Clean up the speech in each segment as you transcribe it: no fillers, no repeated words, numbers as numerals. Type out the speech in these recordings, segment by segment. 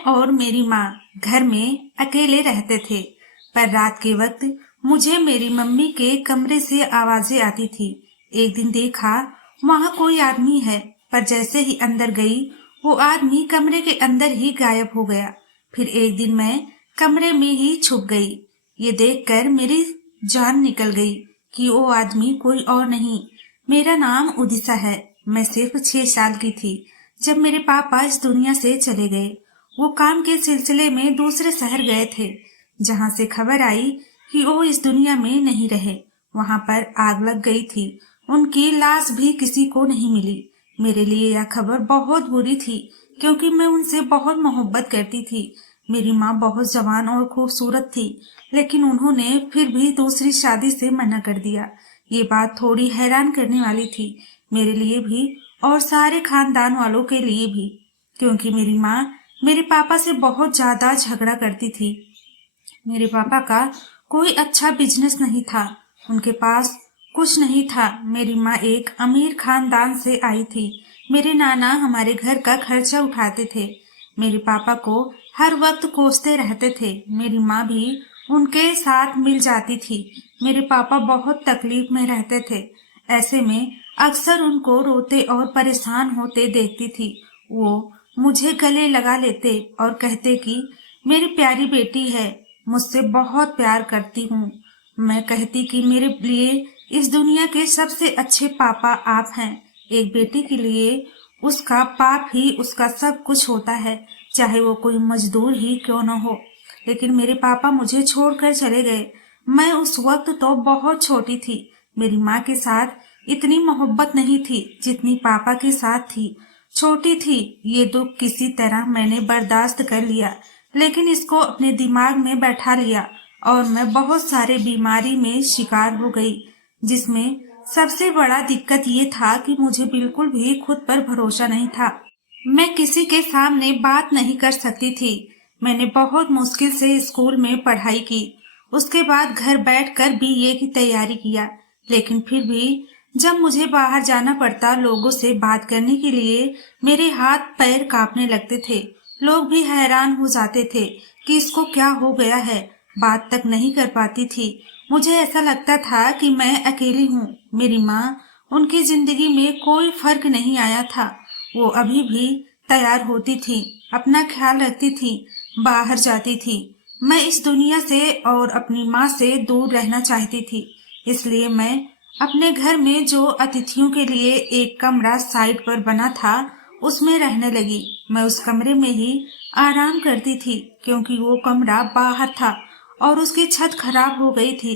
मैं और मेरी माँ घर में अकेले रहते थे, पर रात के वक्त मुझे मेरी मम्मी के कमरे से आवाजें आती थी। एक दिन देखा वहाँ कोई आदमी है, पर जैसे ही अंदर गई वो आदमी कमरे के अंदर ही गायब हो गया। फिर एक दिन मैं कमरे में ही छुप गई। ये देखकर मेरी जान निकल गई कि वो आदमी कोई और नहीं, मेरा नाम उदिसा है। मैं सिर्फ 6 साल की थी जब मेरे पापा इस दुनिया से चले गए। वो काम के सिलसिले में दूसरे शहर गए थे, जहाँ से खबर आई कि वो इस दुनिया में नहीं रहे। वहाँ पर आग लग गई थी, उनकी लाश भी किसी को नहीं मिली। मेरे लिए यह खबर बहुत बुरी थी, क्योंकि मैं उनसे बहुत मोहब्बत करती थी। मेरी माँ बहुत जवान और खूबसूरत थी, लेकिन उन्होंने फिर भी दूसरी शादी से मना कर दिया। ये बात थोड़ी हैरान करने वाली थी, मेरे लिए भी और सारे खानदान वालों के लिए भी, क्योंकि मेरी माँ मेरे पापा से बहुत ज्यादा झगड़ा करती थी। मेरे पापा का कोई अच्छा बिजनेस नहीं था, उनके पास कुछ नहीं था। मेरी माँ एक अमीर खानदान से आई थी। मेरे नाना हमारे घर का खर्चा उठाते थे। मेरे पापा को हर वक्त कोसते रहते थे। मेरी माँ भी उनके साथ मिल जाती थी। मेरे पापा बहुत तकलीफ में रहते थे। ऐसे में अक्सर उनको रोते और परेशान होते देखती थी। वो मुझे गले लगा लेते और कहते कि मेरी प्यारी बेटी है, मुझसे बहुत प्यार करती हूँ। मैं कहती कि मेरे लिए इस दुनिया के सबसे अच्छे पापा आप हैं। एक बेटी के लिए उसका बाप ही उसका सब कुछ होता है, चाहे वो कोई मजदूर ही क्यों न हो। लेकिन मेरे पापा मुझे छोड़कर चले गए। मैं उस वक्त तो बहुत छोटी थी। मेरी माँ के साथ इतनी मोहब्बत नहीं थी जितनी पापा के साथ थी। छोटी थी, ये दुख किसी तरह मैंने बर्दाश्त कर लिया, लेकिन इसको अपने दिमाग में बैठा लिया और मैं बहुत सारे बीमारी में शिकार हो गई, जिसमें सबसे बड़ा दिक्कत ये था कि मुझे बिल्कुल भी खुद पर भरोसा नहीं था। मैं किसी के सामने बात नहीं कर सकती थी। मैंने बहुत मुश्किल से स्कूल में पढ़ाई की, उसके बाद घर बैठकर बीए की तैयारी किया, लेकिन फिर भी जब मुझे बाहर जाना पड़ता लोगों से बात करने के लिए, मेरे हाथ पैर कांपने लगते थे। लोग भी हैरान हो जाते थे कि इसको क्या हो गया है। बात तक नहीं कर पाती थी। मुझे ऐसा लगता था कि मैं अकेली हूँ। मेरी माँ, उनकी जिंदगी में कोई फर्क नहीं आया था। वो अभी भी तैयार होती थी, अपना ख्याल रखती थी, बाहर जाती थी। मैं इस दुनिया से और अपनी माँ से दूर रहना चाहती थी, इसलिए मैं अपने घर में जो अतिथियों के लिए एक कमरा साइड पर बना था उसमें रहने लगी। मैं उस कमरे में ही आराम करती थी, क्योंकि वो कमरा बाहर था और उसकी छत खराब हो गई थी,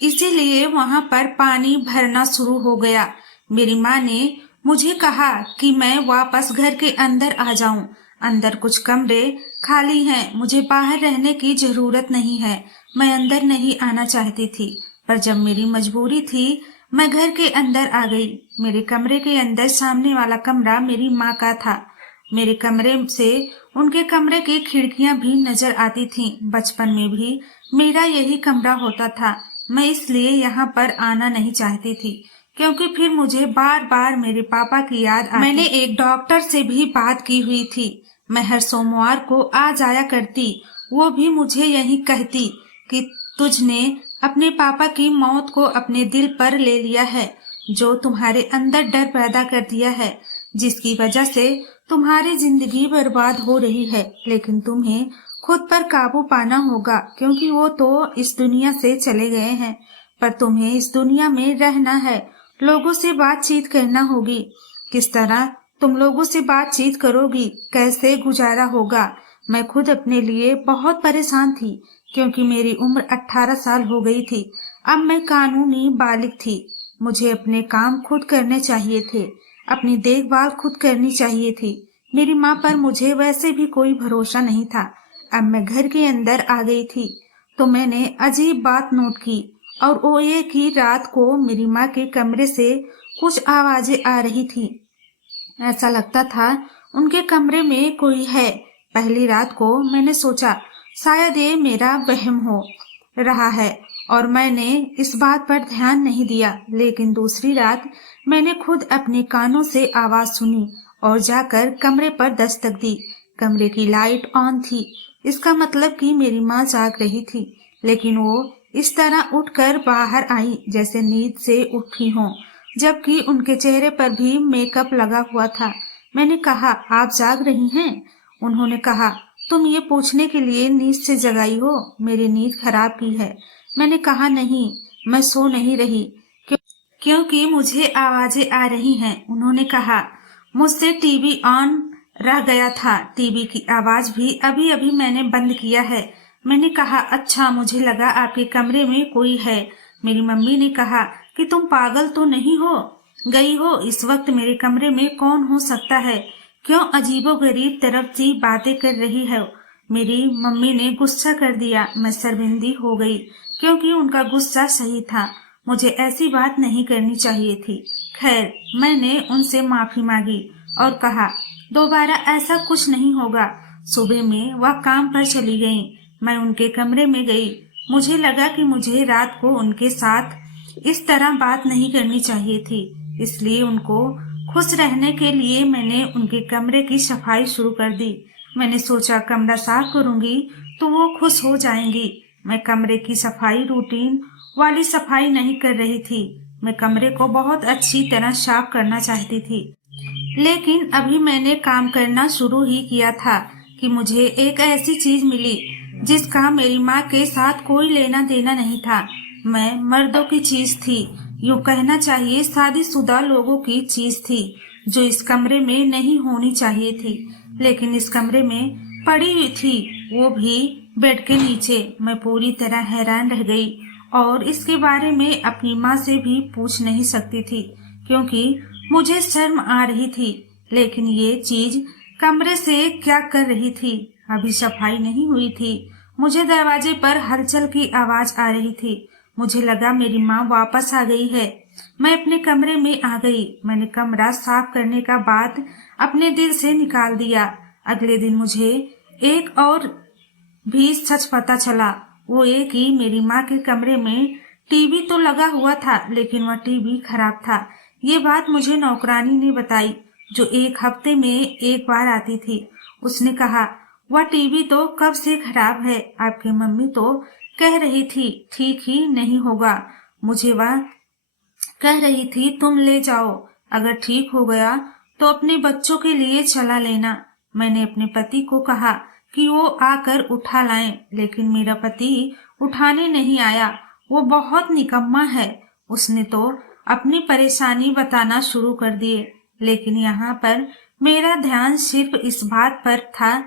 इसीलिए वहां पर पानी भरना शुरू हो गया। मेरी माँ ने मुझे कहा कि मैं वापस घर के अंदर आ जाऊं। अंदर कुछ कमरे खाली हैं, मुझे बाहर रहने की जरूरत नहीं है। मैं अंदर नहीं आना चाहती थी, पर जब मेरी मजबूरी थी मैं घर के अंदर आ गई। मेरे कमरे के अंदर सामने वाला कमरा मेरी माँ का था। मेरे कमरे से उनके कमरे की खिड़कियां भी नजर आती थीं। बचपन में भी मेरा यही कमरा होता था। मैं इसलिए यहाँ पर आना नहीं चाहती थी, क्योंकि फिर मुझे बार बार मेरे पापा की याद आती। मैंने एक डॉक्टर से भी बात की हुई थी। मैं हर सोमवार को आ जाया करती। वो भी मुझे यही कहती कि तुझने अपने पापा की मौत को अपने दिल पर ले लिया है, जो तुम्हारे अंदर डर पैदा कर दिया है, जिसकी वजह से तुम्हारी जिंदगी बर्बाद हो रही है। लेकिन तुम्हें खुद पर काबू पाना होगा, क्योंकि वो तो इस दुनिया से चले गए हैं, पर तुम्हें इस दुनिया में रहना है। लोगों से बातचीत करना होगी। किस तरह तुम लोगों से बातचीत करोगी, कैसे गुजारा होगा। मैं खुद अपने लिए बहुत परेशान थी, क्योंकि मेरी उम्र 18 साल हो गई थी। अब मैं कानूनी बालिग थी। मुझे अपने काम खुद करने चाहिए थे, अपनी देखभाल खुद करनी चाहिए थी। मेरी माँ पर मुझे वैसे भी कोई भरोसा नहीं था। अब मैं घर के अंदर आ गई थी तो मैंने अजीब बात नोट की, और वो एक ही रात को मेरी माँ के कमरे से कुछ आवाजें आ रही थी। ऐसा लगता था उनके कमरे में कोई है। पहली रात को मैंने सोचा शायद ये मेरा वहम हो रहा है, और मैंने इस बात पर ध्यान नहीं दिया। लेकिन दूसरी रात मैंने खुद अपने कानों से आवाज सुनी और जाकर कमरे पर दस्तक दी। कमरे की लाइट ऑन थी। इसका मतलब कि मेरी माँ जाग रही थी, लेकिन वो इस तरह उठकर बाहर आई जैसे नींद से उठी हों, जबकि उनके चेहरे पर भी मेकअप लगा हुआ था। मैंने कहा, आप जाग रही हैं? उन्होंने कहा, तुम ये पूछने के लिए नींद से जगाई हो, मेरी नींद खराब की है। मैंने कहा, नहीं, मैं सो नहीं रही, क्योंकि मुझे आवाजें आ रही हैं। उन्होंने कहा, मुझसे टीवी ऑन रह गया था, टीवी की आवाज भी अभी अभी मैंने बंद किया है। मैंने कहा, अच्छा, मुझे लगा आपके कमरे में कोई है। मेरी मम्मी ने कहा कि तुम पागल तो नहीं हो गई हो, इस वक्त मेरे कमरे में कौन हो सकता है? क्यों अजीबोगरीब तरफ सी बातें कर रही है? मेरी मम्मी ने गुस्सा कर दिया। मैं शर्मिंदी हो गई, क्योंकि उनका गुस्सा सही था। मुझे ऐसी बात नहीं करनी चाहिए थी। खैर, मैंने उनसे माफी मांगी और कहा, दोबारा ऐसा कुछ नहीं होगा। सुबह में वह काम पर चली गईं। मैं उनके कमरे में गई। मुझे लगा कि मुझे रात को उनके साथ इस तरह बात नहीं करनी चाहिए थी, इसलिए उनको खुश रहने के लिए मैंने उनके कमरे की सफाई शुरू कर दी। मैंने सोचा कमरा साफ करूंगी तो वो खुश हो जाएंगी। मैं कमरे की सफाई रूटीन वाली सफाई नहीं कर रही थी। मैं कमरे को बहुत अच्छी तरह साफ करना चाहती थी, लेकिन अभी मैंने काम करना शुरू ही किया था कि मुझे एक ऐसी चीज मिली जिसका मेरी माँ के साथ कोई लेना देना नहीं था। मैं मर्दों की चीज थी, यूँ कहना चाहिए शादीशुदा लोगों की चीज थी, जो इस कमरे में नहीं होनी चाहिए थी, लेकिन इस कमरे में पड़ी हुई थी, वो भी बेड के नीचे। मैं पूरी तरह हैरान रह गई और इसके बारे में अपनी माँ से भी पूछ नहीं सकती थी, क्योंकि मुझे शर्म आ रही थी। लेकिन ये चीज कमरे से क्या कर रही थी? अभी सफाई नहीं हुई थी। मुझे दरवाजे पर हलचल की आवाज आ रही थी। मुझे लगा मेरी माँ वापस आ गई है। मैं अपने कमरे में आ गई। मैंने कमरा साफ करने का बात अपने दिल से निकाल दिया। अगले दिन मुझे एक और भी सच पता चला। वो एक ही मेरी माँ के कमरे में टीवी तो लगा हुआ था, लेकिन वह टीवी खराब था। ये बात मुझे नौकरानी ने बताई, जो एक हफ्ते में एक बार आती थी। उसने कहा, वह टीवी तो कब से खराब है, आपकी मम्मी तो कह रही थी ठीक ही नहीं होगा। मुझे वह कह रही थी तुम ले जाओ, अगर ठीक हो गया तो अपने बच्चों के लिए चला लेना। मैंने अपने पति को कहा कि वो आकर उठा लाएं, लेकिन मेरा पति उठाने नहीं आया। वो बहुत निकम्मा है। उसने तो अपनी परेशानी बताना शुरू कर दिए, लेकिन यहाँ पर मेरा ध्यान सिर्फ इस बात पर था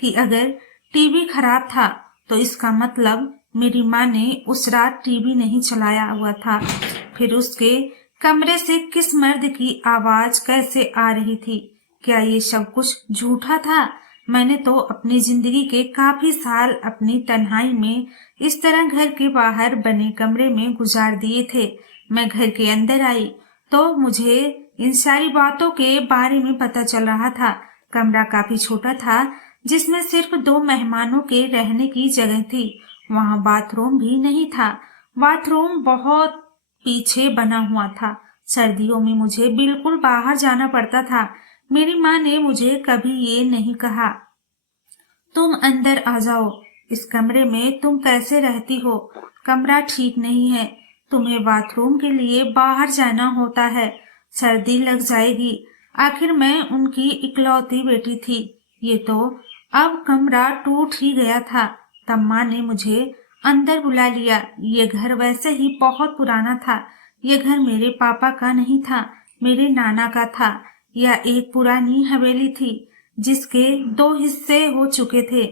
कि अगर टीवी खराब था तो इसका मतलब मेरी माँ ने उस रात टीवी नहीं चलाया हुआ था। फिर उसके कमरे से किस मर्द की आवाज कैसे आ रही थी? क्या ये सब कुछ झूठा था? मैंने तो अपनी जिंदगी के काफी साल अपनी तन्हाई में इस तरह घर के बाहर बने कमरे में गुजार दिए थे। मैं घर के अंदर आई तो मुझे इन सारी बातों के बारे में पता चल रहा था। कमरा काफी छोटा था, जिसमें सिर्फ 2 मेहमानों के रहने की जगह थी। वहाँ बाथरूम भी नहीं था। बाथरूम बहुत पीछे बना हुआ था। सर्दियों में मुझे बिल्कुल बाहर जाना पड़ता था। मेरी माँ ने मुझे कभी ये नहीं कहा, तुम अंदर आ जाओ, इस कमरे में तुम कैसे रहती हो? कमरा ठीक नहीं है, तुम्हें बाथरूम के लिए बाहर जाना होता है, सर्दी लग जाएगी। आखिर मैं उनकी इकलौती बेटी थी। ये तो अब कमरा टूट ही गया था। तब माँ ने मुझे अंदर बुला लिया। ये घर वैसे ही बहुत पुराना था। ये घर मेरे पापा का नहीं था, मेरे नाना का था। यह एक पुरानी हवेली थी, जिसके 2 हिस्से हो चुके थे।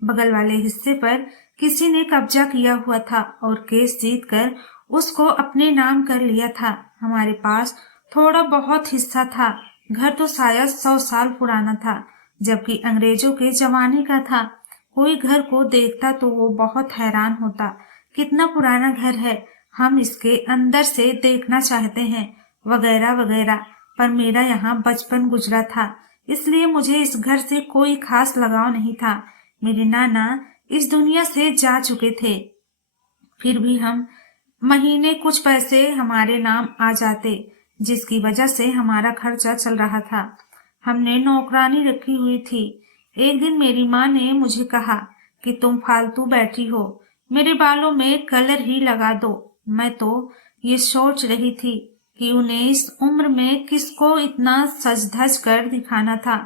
बगल वाले हिस्से पर किसी ने कब्जा किया हुआ था और केस जीतकर उसको अपने नाम कर लिया था। हमारे पास थोड़ा बहुत हिस्सा था। घर तो शायद 100 साल पुराना था, जबकि अंग्रेजों के जमाने का था। कोई घर को देखता तो वो बहुत हैरान होता, कितना पुराना घर है, हम इसके अंदर से देखना चाहते हैं, वगैरह वगैरह। पर मेरा यहाँ बचपन गुजरा था, इसलिए मुझे इस घर से कोई खास लगाव नहीं था। मेरे नाना इस दुनिया से जा चुके थे, फिर भी हम महीने कुछ पैसे हमारे नाम आ जाते, जिसकी वजह से हमारा खर्चा चल रहा था। हमने नौकरानी रखी हुई थी। एक दिन मेरी माँ ने मुझे कहा कि तुम फालतू बैठी हो, मेरे बालों में कलर ही लगा दो। मैं तो ये सोच रही थी कि उन्हें इस उम्र में किसको इतना सज धज कर दिखाना था।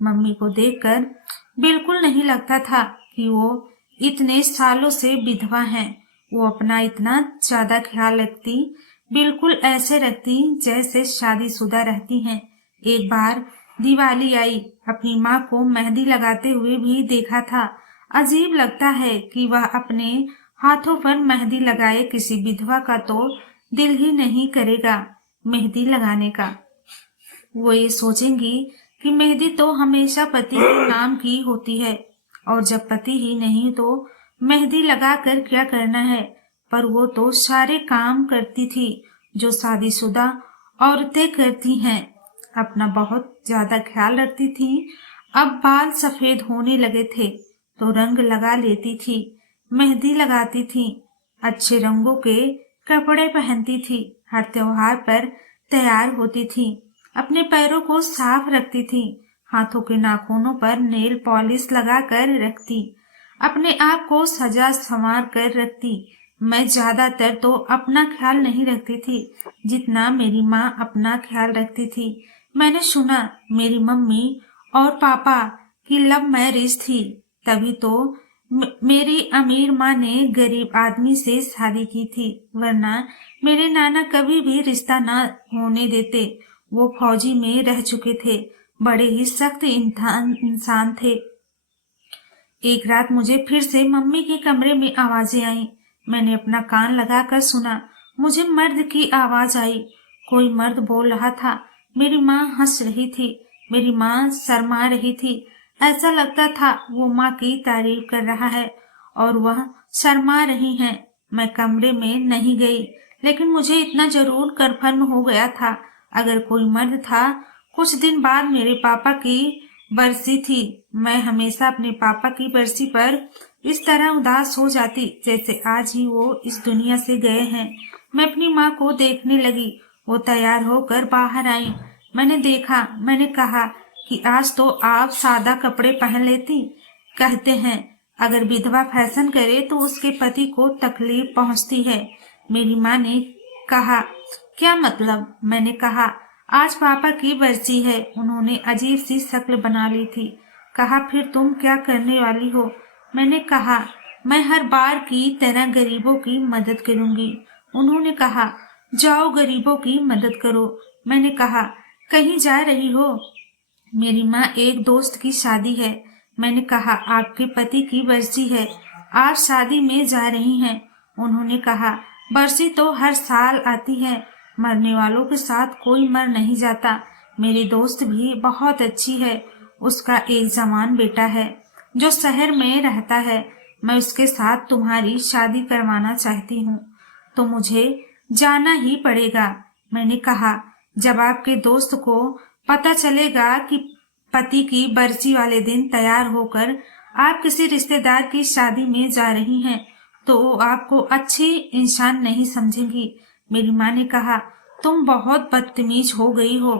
मम्मी को देखकर बिल्कुल नहीं लगता था कि वो इतने सालों से विधवा हैं। वो अपना इतना ज्यादा ख्याल रखती, बिल्कुल ऐसे रखती जैसे शादीशुदा रहती हैं। एक बार दिवाली आई, अपनी माँ को मेहंदी लगाते हुए भी देखा था। अजीब लगता है कि वह अपने हाथों पर मेहंदी लगाए। किसी विधवा का तो दिल ही नहीं करेगा मेहंदी लगाने का। वो ये सोचेंगी कि मेहंदी तो हमेशा पति के नाम की होती है, और जब पति ही नहीं तो मेहंदी लगाकर क्या करना है। पर वो तो सारे काम करती थी जो शादीशुदा औरतें करती हैं। अपना बहुत ज्यादा ख्याल रखती थी। अब बाल सफेद होने लगे थे तो रंग लगा लेती थी, मेहंदी लगाती थी, अच्छे रंगों के कपड़े पहनती थी, हर त्योहार पर तैयार होती थी, अपने पैरों को साफ रखती थी, हाथों के नाखूनों पर नेल पॉलिश लगा कर रखती, अपने आप को सजा संवार कर रखती। मैं ज्यादातर तो अपना ख्याल नहीं रखती थी जितना मेरी माँ अपना ख्याल रखती थी। मैंने सुना मेरी मम्मी और पापा की लव मैरिज थी, तभी तो मेरी अमीर माँ ने गरीब आदमी से शादी की थी, वरना मेरे नाना कभी भी रिश्ता न होने देते। वो फौजी में रह चुके थे, बड़े ही सख्त इंसान थे। एक रात मुझे फिर से मम्मी के कमरे में आवाजें आई। मैंने अपना कान लगाकर सुना। मुझे मर्द की आवाज आई। कोई मर्द बोल रहा था। मेरी माँ हंस रही थी, मेरी माँ शर्मा रही थी। ऐसा लगता था वो माँ की तारीफ कर रहा है और वह शर्मा रही हैं। मैं कमरे में नहीं गई, लेकिन मुझे इतना जरूर कन्फर्म हो गया था, अगर कोई मर्द था। कुछ दिन बाद मेरे पापा की बरसी थी। मैं हमेशा अपने पापा की बरसी पर इस तरह उदास हो जाती जैसे आज ही वो इस दुनिया से गए हैं। मैं अपनी माँ को देखने लगी। वो तैयार होकर बाहर आई। मैंने देखा, मैंने कहा कि आज तो आप सादा कपड़े पहन लेती। कहते हैं अगर विधवा फैशन करे तो उसके पति को तकलीफ पहुंचती है। मेरी माँ ने कहा, क्या मतलब? मैंने कहा, आज पापा की बरसी है। उन्होंने अजीब सी शक्ल बना ली थी। कहा, फिर तुम क्या करने वाली हो? मैंने कहा, मैं हर बार की तरह गरीबों की मदद करूंगी। उन्होंने कहा, जाओ गरीबों की मदद करो। मैंने कहा, कहीं जा रही हो? मेरी माँ, एक दोस्त की शादी है। मैंने कहा, आपके पति की बरसी है, आप शादी में जा रही हैं? उन्होंने कहा, बरसी तो हर साल आती है, मरने वालों के साथ कोई मर नहीं जाता। मेरी दोस्त भी बहुत अच्छी है, उसका एक जवान बेटा है जो शहर में रहता है। मैं उसके साथ तुम्हारी शादी करवाना चाहती हूँ, तो मुझे जाना ही पड़ेगा। मैंने कहा, जब आपके दोस्त को पता चलेगा कि पति की बरसी वाले दिन तैयार होकर आप किसी रिश्तेदार की शादी में जा रही हैं, तो आपको अच्छी इंसान नहीं समझेंगी। मेरी माँ ने कहा, तुम बहुत बदतमीज हो गई हो।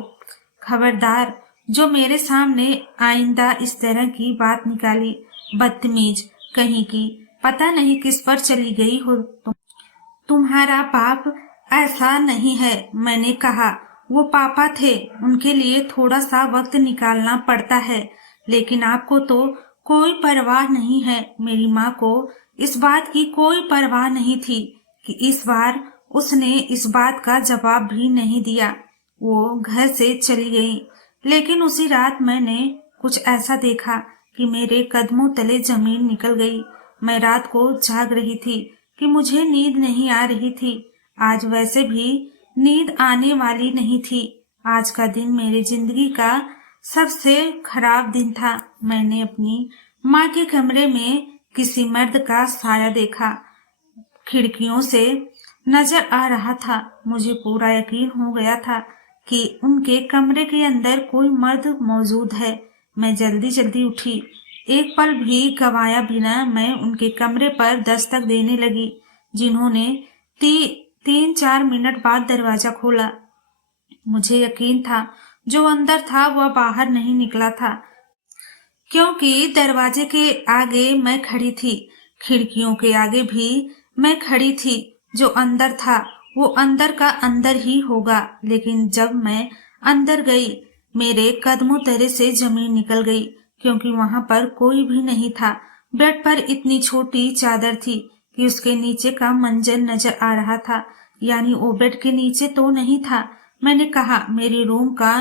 खबरदार, जो मेरे सामने आइंदा इस तरह की बात निकाली। बदतमीज कहीं की, पता नहीं किस पर चली गई हो तुम। तुम्हारा बाप ऐसा नहीं है। मैंने कहा, वो पापा थे, उनके लिए थोड़ा सा वक्त निकालना पड़ता है, लेकिन आपको तो कोई परवाह नहीं है। मेरी माँ को इस बात की कोई परवाह नहीं थी कि इस बार उसने इस बात का जवाब भी नहीं दिया। वो घर से चली गई, लेकिन उसी रात मैंने कुछ ऐसा देखा कि मेरे कदमों तले जमीन निकल गई। मैं रात को जाग रही थी कि मुझे नींद नहीं आ रही थी। आज वैसे भी नींद आने वाली नहीं थी। आज का दिन मेरी जिंदगी का सबसे खराब दिन था। मैंने अपनी माँ के कमरे में किसी मर्द का साया देखा, खिड़कियों से नजर आ रहा था। मुझे पूरा यकीन हो गया था कि उनके कमरे के अंदर कोई मर्द मौजूद है। मैं जल्दी जल्दी उठी, एक पल भी गवाया बिना मैं उनके कमरे पर दस्तक देने लगी, जिन्होंने 3-4 मिनट बाद दरवाजा खोला। मुझे यकीन था जो अंदर था वह बाहर नहीं निकला था। क्योंकि दरवाजे के आगे मैं खड़ी थी, खिड़कियों के आगे भी मैं खड़ी थी। जो अंदर था वो अंदर का अंदर ही होगा, लेकिन जब मैं अंदर गई मेरे कदमों तले से जमीन निकल गई, क्योंकि वहां पर कोई भी नहीं था। बेड पर इतनी छोटी चादर थी कि उसके नीचे का मंजर नजर आ रहा था, यानी वो बेड के नीचे तो नहीं था। मैंने कहा, मेरे रूम का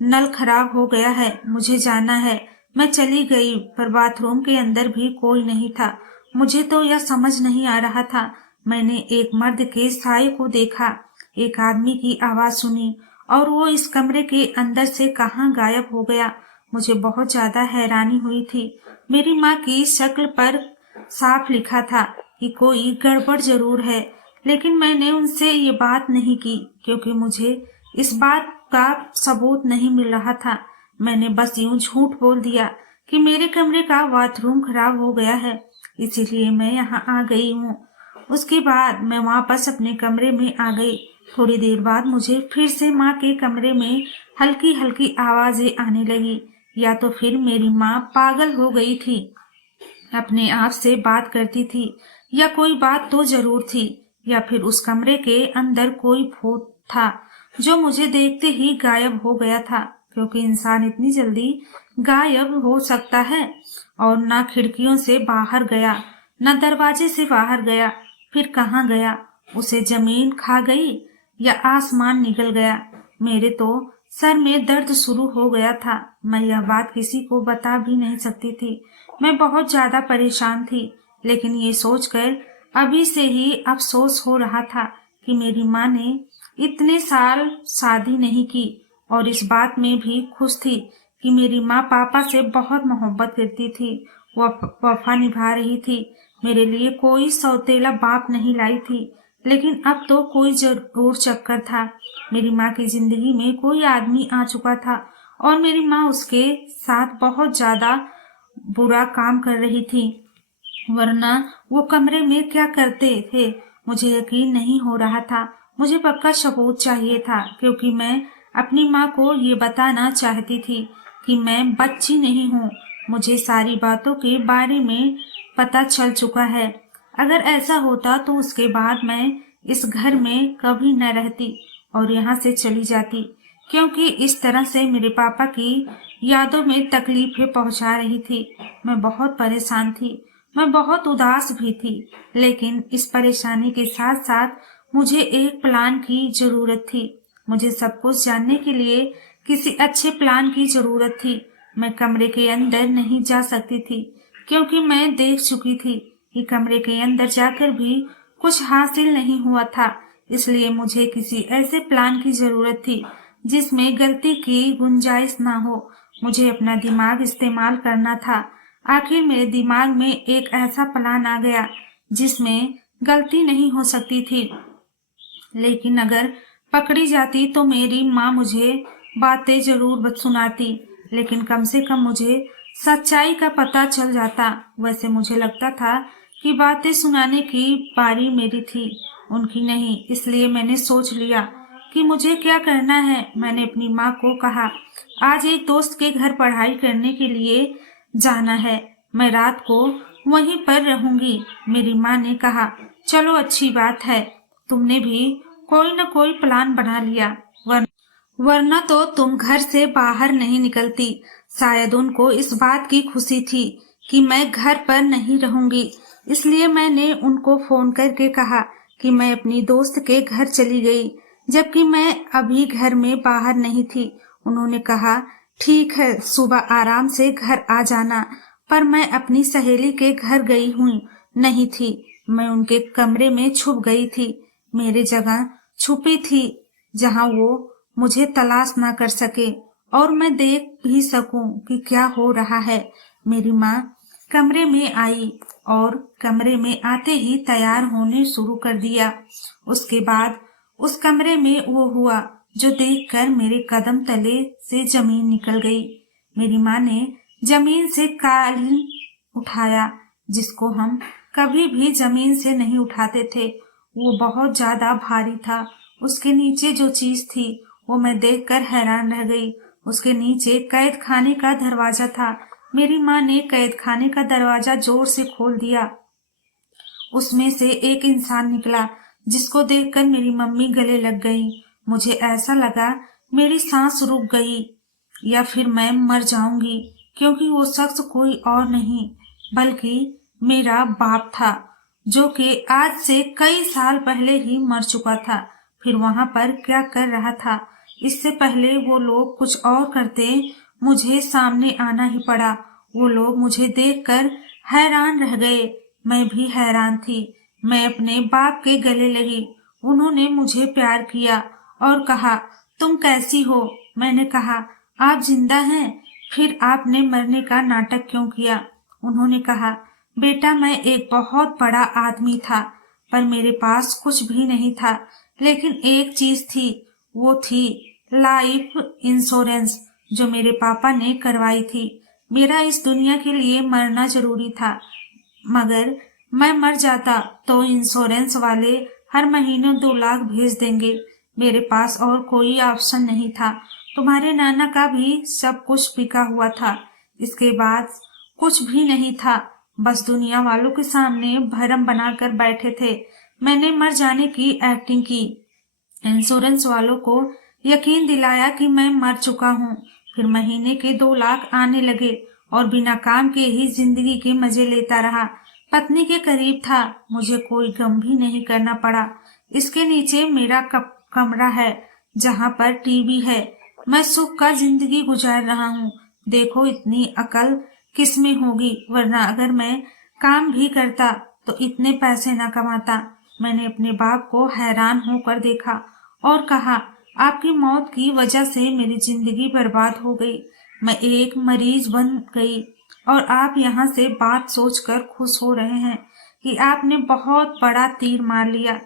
नल खराब हो गया है, मुझे जाना है। मैं चली गई, पर बाथरूम के अंदर भी कोई नहीं था। मुझे तो यह समझ नहीं आ रहा था। मैंने एक मर्द के साए को देखा, एक आदमी की आवाज सुनी, और वो इस कमरे के अंदर से कहाँ गायब हो गया। मुझे बहुत ज्यादा हैरानी हुई थी। मेरी माँ की शक्ल पर साफ लिखा था कि कोई गड़बड़ जरूर है, लेकिन मैंने उनसे ये बात नहीं की, क्योंकि मुझे इस बात का सबूत नहीं मिल रहा था। मैंने बस यूं झूठ बोल दिया कि मेरे कमरे का बाथरूम खराब हो गया है, इसीलिए मैं यहाँ आ गई हूँ। उसके बाद मैं वापस अपने कमरे में आ गई। थोड़ी देर बाद मुझे फिर से माँ के कमरे में हल्की हल्की आवाजें आने लगी। या तो फिर मेरी माँ पागल हो गई थी, अपने आप से बात करती थी, या कोई बात तो जरूर थी, या फिर उस कमरे के अंदर कोई भूत था जो मुझे देखते ही गायब हो गया था, क्योंकि इंसान इतनी जल्दी गायब हो सकता है। और ना खिड़कियों से बाहर गया, ना दरवाजे से बाहर गया, फिर कहाँ गया? उसे जमीन खा गई या आसमान निकल गया? मेरे तो सर में दर्द शुरू हो गया था। मैं यह बात किसी को बता भी नहीं सकती थी। मैं बहुत ज्यादा परेशान थी, लेकिन ये सोचकर अभी से ही अफसोस हो रहा था कि मेरी माँ ने इतने साल शादी नहीं की, और इस बात में भी खुश थी कि मेरी माँ पापा से बहुत मोहब्बत करती थी, वफा निभा रही थी, मेरे लिए कोई सौतेला बाप नहीं लाई थी। लेकिन अब तो कोई जरूर चक्कर था। मेरी माँ की जिंदगी में कोई आदमी आ चुका था, और मेरी माँ उसके साथ बहुत ज्यादा बुरा काम कर रही थी, वरना वो कमरे में क्या करते थे मुझे यकीन नहीं हो रहा था। मुझे पक्का सबूत चाहिए था, क्योंकि मैं अपनी माँ को ये बताना चाहती थी कि मैं बच्ची नहीं हूँ। मुझे सारी बातों के बारे में पता चल चुका है। अगर ऐसा होता तो उसके बाद मैं इस घर में कभी न रहती और यहाँ से चली जाती, क्योंकि इस तरह से मेरे पापा की यादों में तकलीफें पहुंचा रही थी। मैं बहुत परेशान थी, मैं बहुत उदास भी थी, लेकिन इस परेशानी के साथ साथ मुझे एक प्लान की जरूरत थी। मुझे सब कुछ जानने के लिए किसी अच्छे प्लान की जरूरत थी। मैं कमरे के अंदर नहीं जा सकती थी, क्योंकि मैं देख चुकी थी कि कमरे के अंदर जाकर भी कुछ हासिल नहीं हुआ था। इसलिए मुझे किसी ऐसे प्लान की जरूरत थी जिसमें गलती की गुंजाइश ना हो। मुझे अपना दिमाग इस्तेमाल करना था। आखिर मेरे दिमाग में एक ऐसा प्लान आ गया जिसमें गलती नहीं हो सकती थी, लेकिन अगर पकड़ी जाती तो मेरी माँ मुझे बातें जरूर सुनाती, लेकिन कम से कम मुझे सच्चाई का पता चल जाता। वैसे मुझे लगता था कि बातें सुनाने की बारी मेरी थी, उनकी नहीं। इसलिए मैंने सोच लिया कि मुझे क्या करना है। मैंने अपनी माँ को कहा, आज एक दोस्त के घर पढ़ाई करने के लिए जाना है, मैं रात को वहीं पर रहूंगी। मेरी माँ ने कहा, चलो अच्छी बात है, तुमने भी कोई न कोई प्लान बना लिया, वरना तो तुम घर से बाहर नहीं निकलती। शायद उनको इस बात की खुशी थी कि मैं घर पर नहीं रहूंगी, इसलिए मैंने उनको फोन करके कहा कि मैं अपनी दोस्त के घर चली गई, जबकि मैं अभी घर में बाहर नहीं थी। उन्होंने कहा, ठीक है, सुबह आराम से घर आ जाना। पर मैं अपनी सहेली के घर गई हुई नहीं थी, मैं उनके कमरे में छुप गई थी। मेरी जगह छुपी थी जहां वो मुझे तलाश ना कर सके और मैं देख भी सकूं कि क्या हो रहा है। मेरी माँ कमरे में आई और कमरे में आते ही तैयार होने शुरू कर दिया। उसके बाद उस कमरे में वो हुआ जो देखकर मेरे कदम तले से जमीन निकल गई। मेरी माँ ने जमीन से कालीन उठाया, जिसको हम कभी भी जमीन से नहीं उठाते थे। वो बहुत ज्यादा भारी था। उसके नीचे जो चीज थी वो मैं देखकर हैरान रह गई। उसके नीचे कैद खाने का दरवाजा था, मेरी माँ ने कैद खाने का दरवाजा जोर से खोल दिया। उसमें से एक इंसान निकला जिसको देखकर मेरी मम्मी गले लग गई। मुझे ऐसा लगा मेरी सांस रुक गई या फिर मैं मर जाऊंगी, क्योंकि वो शख्स कोई और नहीं बल्कि मेरा बाप था, जो कि आज से कई साल पहले ही मर चुका था। फिर वहां पर क्या कर रहा था? इससे पहले वो लोग कुछ और करते, मुझे सामने आना ही पड़ा। वो लोग मुझे देखकर हैरान रह गए। मैं भी हैरान थी। मैं अपने बाप के गले लगी। उन्होंने मुझे प्यार किया और कहा, तुम कैसी हो? मैंने कहा, आप जिंदा हैं। फिर आपने मरने का नाटक क्यों किया? उन्होंने कहा, बेटा मैं एक बहुत बड़ा आदमी था, पर मेरे पास कुछ भी नहीं था, लेकिन एक चीज थी, वो थी लाइफ इंश्योरेंस, जो मेरे पापा ने करवाई थी। मेरा इस दुनिया के लिए मरना जरूरी था, मगर मैं मर जाता तो इंश्योरेंस वाले हर महीने 2 लाख भेज देंगे। मेरे पास और कोई ऑप्शन नहीं था। तुम्हारे नाना का भी सब कुछ बिका हुआ था। इसके बाद कुछ भी नहीं था, बस दुनिया वालों के सामने भरम बनाकर बैठे थे। मैंने मर जाने की एक्टिंग की, इंश्योरेंस वालों को यकीन दिलाया कि मैं मर चुका हूँ। फिर महीने के 2 लाख आने लगे और बिना काम के ही जिंदगी के मजे लेता रहा। पत्नी के करीब था, मुझे कोई गम भी नहीं करना पड़ा। इसके नीचे मेरा कमरा है जहाँ पर टीवी है। मैं सुख का जिंदगी गुजार रहा हूँ। देखो इतनी अकल किसमें होगी, वरना अगर मैं काम भी करता तो इतने पैसे न कमाता। मैंने अपने बाप को हैरान होकर देखा और कहा, आपकी मौत की वजह से मेरी जिंदगी बर्बाद हो गई। मैं एक मरीज बन गई और आप यहाँ से बात सोचकर खुश हो रहे हैं कि आपने बहुत बड़ा तीर मार लिया।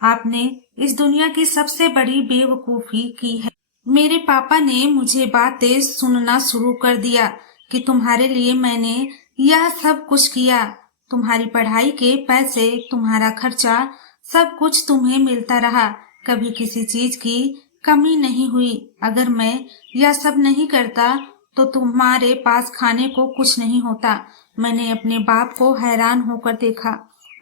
आपने इस दुनिया की सबसे बड़ी बेवकूफी की है। मेरे पापा ने मुझे बातें सुनना शुरू कर दिया कि तुम्हारे लिए मैंने यह सब कुछ किया। तुम्हारी पढ़ाई के पैसे, तुम्हारा खर्चा, सब कुछ तुम्हें मिलता रहा। कभी किसी चीज की कमी नहीं हुई। अगर मैं यह सब नहीं करता तो तुम्हारे पास खाने को कुछ नहीं होता। मैंने अपने बाप को हैरान होकर देखा।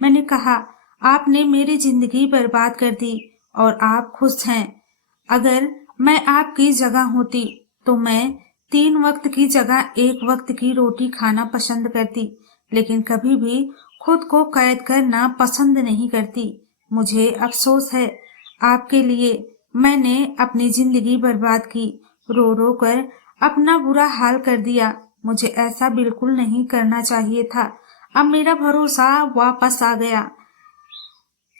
मैंने कहा, आपने मेरी जिंदगी बर्बाद कर दी और आप खुश हैं। अगर मैं आपकी जगह होती तो मैं 3 वक्त की जगह 1 वक्त की रोटी खाना पसंद करती, लेकिन कभी भी खुद को कैद करना पसंद नहीं करती। मुझे अफसोस है आपके लिए। मैंने अपनी जिंदगी बर्बाद की, रो रो कर अपना बुरा हाल कर दिया। मुझे ऐसा बिल्कुल नहीं करना चाहिए था। अब मेरा भरोसा वापस आ गया,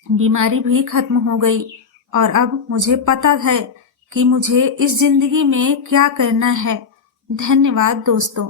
बीमारी भी खत्म हो गई और अब मुझे पता है कि मुझे इस जिंदगी में क्या करना है। धन्यवाद दोस्तों।